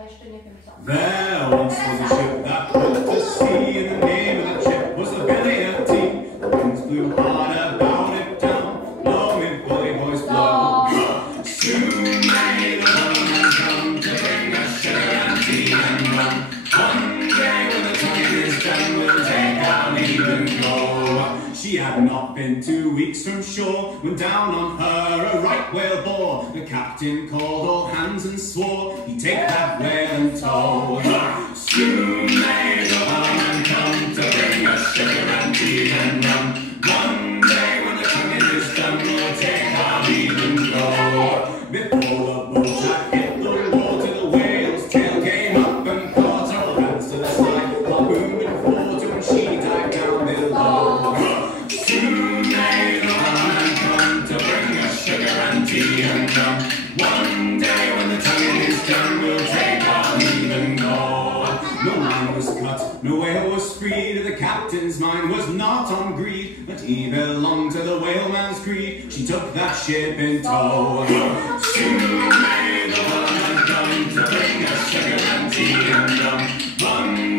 a jeszcze nie wiem co. There once was a ship that put to sea, and the name of that ship was the Billy of Tea. The winds blew hard about it down, blowing bully boys blow. Soon may the woman come to bring us sugar and tea and rum. One day when the time is done, we'll take our leave and go. She had not been 2 weeks from shore when down on her a right whale bore. The captain called all hands and swore he'd take that whale in tow. Soon may the woman come to bring us sugar and tea and rum. One day when the tonguing is done, we'll take our leave and go. Before the boat had hit the water, the whale's tail came up and caught her hands to the side, harpooned and fought her, and she dived down below. Soon may the woman come to bring us sugar and tea and rum. One day when the tonguing is done, we'll take our leave and go. No line was cut, no whale was freed. The captain's mind was not on greed, but he belonged to the whaleman's creed. She took that ship in tow. Soon may the woman come to bring us sugar and tea and rum. One